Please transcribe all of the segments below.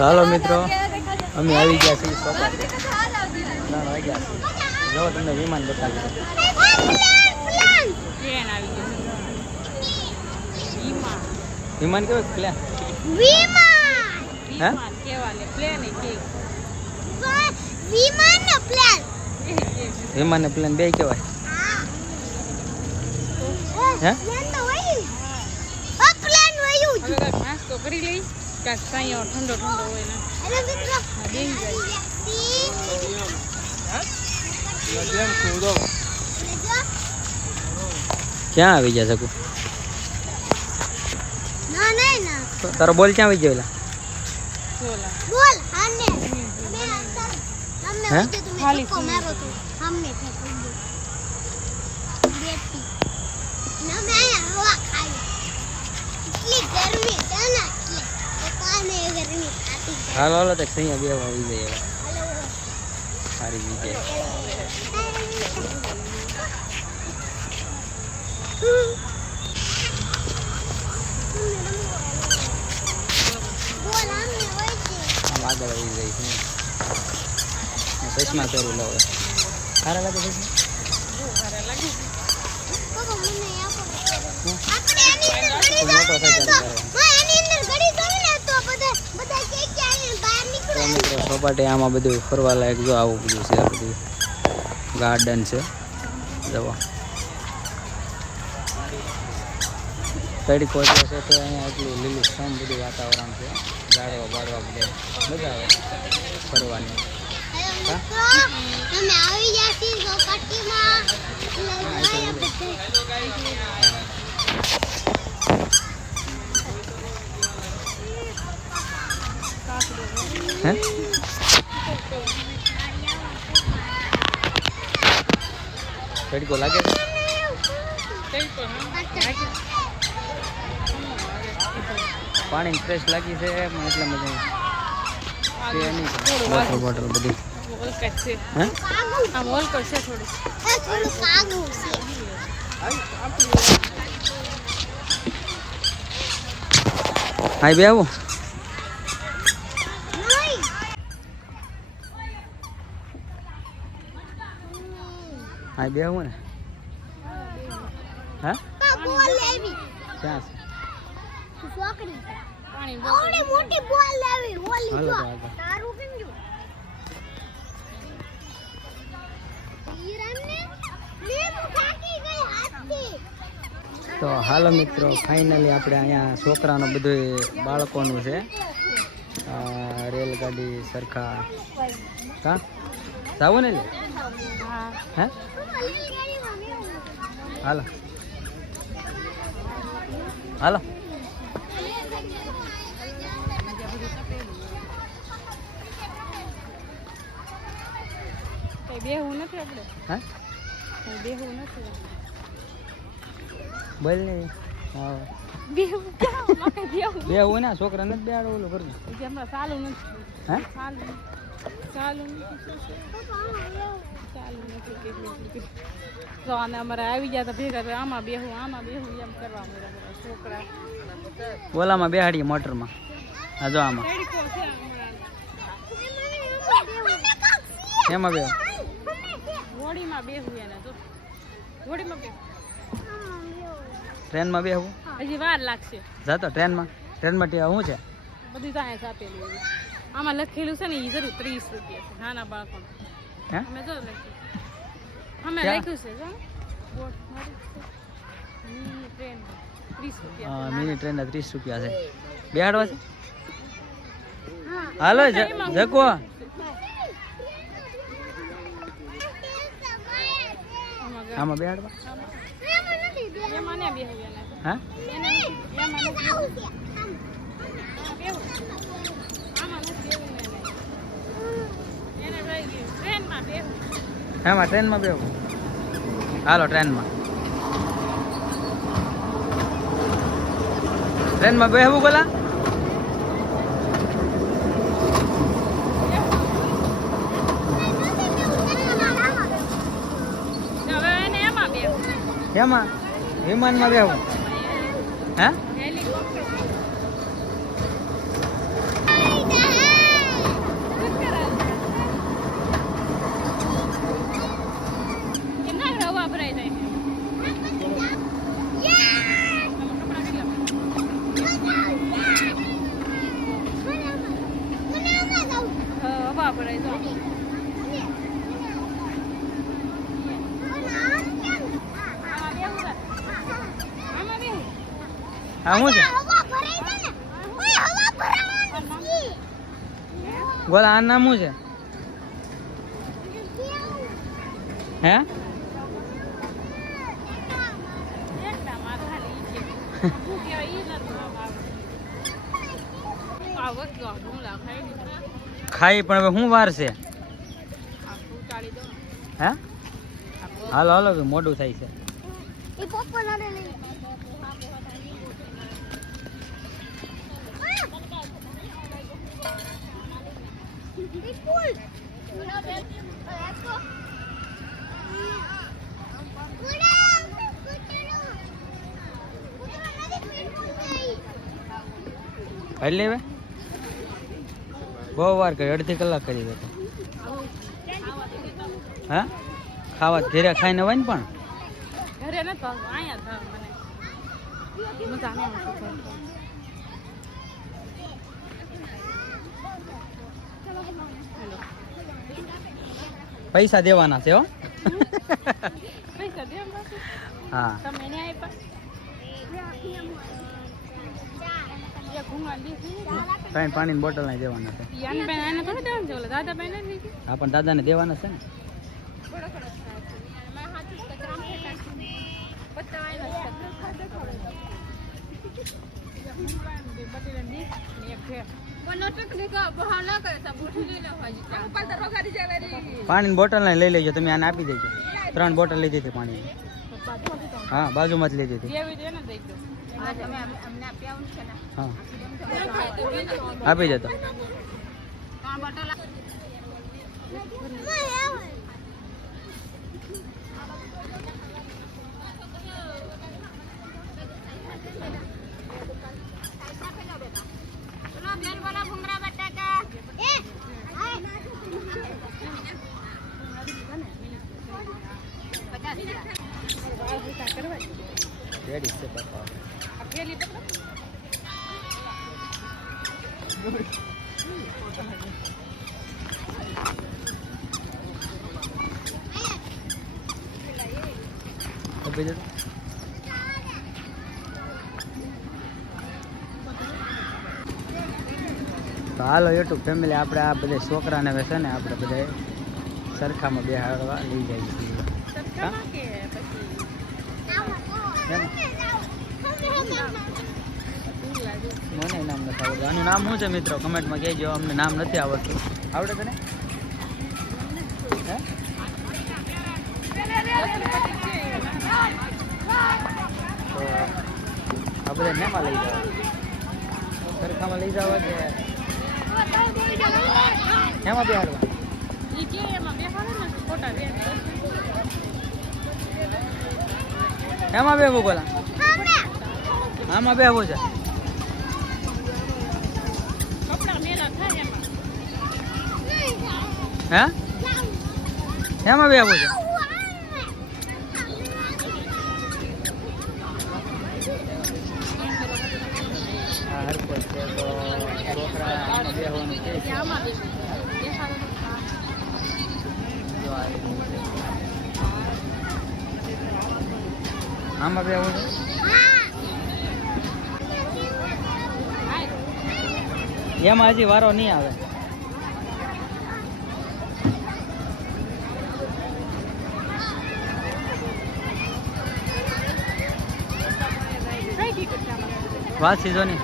હાલો મિત્રો, અમે આવી ગયા છીએ સોપારી. 3 વાગ્યા છે. જો તમને વિમાન બતાવી દઉં. વિમાન કેવું પ્લેન? વિમાન કેવાલે પ્લેન કે વિમાન ને પ્લેન. વિમાન ને પ્લેન બે કહેવાય. હે પ્લેન તો વયું. આ પ્લેન વયું. હવે નાસ્તો કરી લઈ. કાક સાયો ઠંડો ઠંડો હોય ને. અરે મિત્રો બેહી જાય. લજમ કૂદો. ક્યાં આવી જા શકું? ના નહીં ના. તારો બોલ ક્યાં આવી ગયો? બોલ આને મે અંતર તમને હોય તો તમે ચક્કો મારો તો સામે થઈ ગયો. બેટી ના મે હવા ખાઈ. એટલી ગરમી છે ને એટલે કોને ગરમી ખાતી. હાલો હાલો તો સૈયા બેવા આવી જાય. હાલો સારી રીતે આગળ આવી જાય છે. ચશ્મા પહેરી લો. સારા લાગે છે? સારા લાગે છે. સોપાટી આમાં બધું ફરવા લાયક. જો આવું બધું છે. આ બધું ગાર્ડન છે. જવા તડકો છે તો અહીંયા એટલું લીલું સમ બધું વાતાવરણ છે. ઝાડવા બાળવા બધે મજા આવે ફરવાની. અમે આવી ગયા છીએ સોપાટીમાં. હે તડકો લાગે છે? પાણી ફ્રેશ લાગી છે એટલે મજા બોટલ બોટલ બધી હાઈ બે આવો. હાઈ બે આવું ને. હા ક્યાં છે? ઓલી મોટી બોલ લાવી ઓલી જો તારું કેમ જો હીરાને લેમુ કાકી ગઈ હાથથી. તો હાલો મિત્રો, ફાઇનલી આપણે અહીંયા છોકરાનું બધું બાળકોનું છે. રેલગાડી સરખા કા જાવું ને? હે હાલો હાલો. બેહું નથી આપણે. હા બેહું નથી. બોલ ને. હા બેહું બેહું ના છોકરા નથી બેહાડો. ઓલું કરજો હમણાં ચાલુ નથી. હે ચાલુ નથી. તો આને અમારે આવી ગયા તો ભેગા તો આમાં બેહું એમ કરવા મળ્યા છોકરા. ઓલામાં બેહાડીએ મોટરમાં. હા જો આમાં એમાં બેહું. હોડીમાં બેહું એને તો હોડીમાં બેહું. ટ્રેનમાં બેહું હજી વાર લાગશે. જાતો ટ્રેનમાં શું છે બધી ત્યાં આપેલું. આમાં લખેલું છે ને એ જરૂર 30 રૂપિયા છે નાના બાળકોને. હે અમે જો લખ્યું અમે લખ્યું છે જો બોટ મિની ટ્રેન 30 રૂપિયા. હા મિની ટ્રેન 30 રૂપિયા છે. બેહાડવા છે? હાલો જકો. આમાં બેહાડવા હા એમાં ટ્રેનમાં બેહું. હાલો ટ્રેનમાં બેહવું બોલા. એમાં વિમાનમાં બેહું. હે હા શું છે ગોલા આ નામ શું છે હે ખાઈ પણ હવે શું વાર છે હે હાલો હાલો મોડું થાય છે ખાઈ લેવે બહુ વાર કરી અડધી કલાક કરી દે હા ખાવા ઘેરે ખાઈને હોય ને પણ ઘરે ન તો અહીંયા મને મજા નહીં આવતી પૈસા દેવાના છે હો પૈસા દેવાના છે હા તમે એને આપ્યા પાણીની બોટલ નહીં દેવાના છે હા પણ દાદાને દેવાના છે ને પાણીની બોટલ ને લઈ લેજો તમે આને આપી દેજો 3 બોટલ લીધી હતી પાણી હા બાજુમાં જ લીધી હતી હા આપી જતો રેડી છે પપ્પા તો હાલો યુટ્યુબ ફેમિલી આપણે આ બધા છોકરાને છે ને આપણે બધા સરખામાં બેહાડવા લઈ જઈએ છીએ મને નામ નથી આવડતું આનું નામ શું છે મિત્રો કમેન્ટમાં કહેજો અમને નામ નથી આવડતું આવડે તને તો આ બધા નેમાં લઈ જવા સરખામાં લઈ જવા કે એમાં બેહાડવા એમાં બેહવું બોલા આમાં બેહવું છે હે એમાં બેહવું છે આમાં બેહવું છે એમાં હજી વારો નહીં આવે વાત સીધો નહીં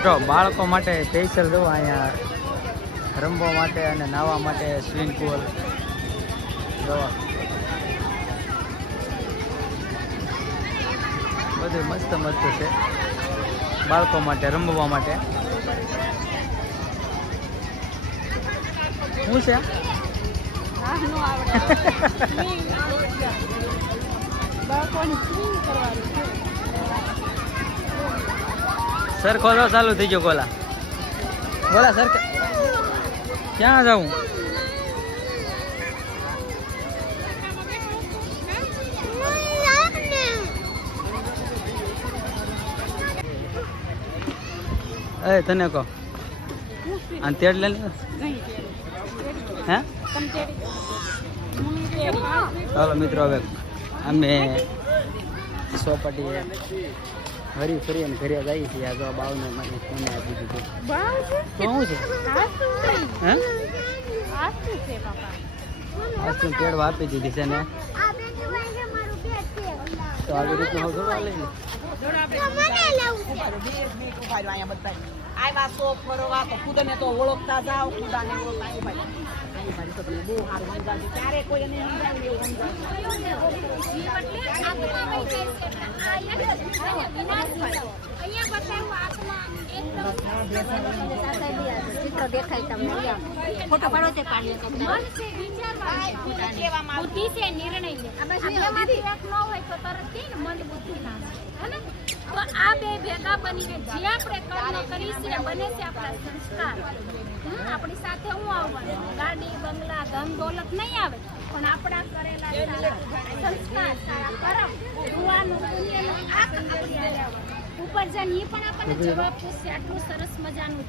તો બાળકો માટે સ્પેશિયલ જો અહીંયા રમવા માટે અને નાહવા માટે સ્વિમિંગ પુલ જોવા બધું મસ્ત મસ્ત છે બાળકો માટે રમવા માટે શું છે સરખો તો ચાલુ થઈ ગયો ગોલા ગોલા સર ક્યાં જાઉં એ તને કહો અને તેડ લે લે હે ચાલો મિત્રો હવે અમે સોપાટી હરી ફરી અને ઘરે જઈએ છીએ આ જો બાવને મને ફોન આપી દીધું શું છે હે આસ્તુ તેડવા આપી દીધી છે ને તો આવી રીતે હું જોડા લઈ લે આવ્યા સો ફરવા તો ખુદને તો ઓળખતા જાઓ ખુદાને ઓળખાય ભાઈ મારી તો બહુ સારું સમજાવજો ક્યારે કોઈ એને ચિત્ર દેખાય તમને ફોટો પાડો તે પાડીએ બુદ્ધિ છે નિર્ણય લે આમાંથી એક ન હોય તો તરત કે મન બુદ્ધિ ના હે તો આ બે ભેગા બનીને જે આપણે કર્મ કરીએ બને છે આપણા સંસ્કાર આપણી સાથે હું આવવાનું ગાડી બંગલા ધન દોલત નહીં આવે પણ આપણા કરેલા સંસ્કાર કર્મ દુઆનું પુણ્યનું આ આપણી ઉપર જન એ પણ આપણને જવાબ પૂછશે આટલું સરસ મજાનું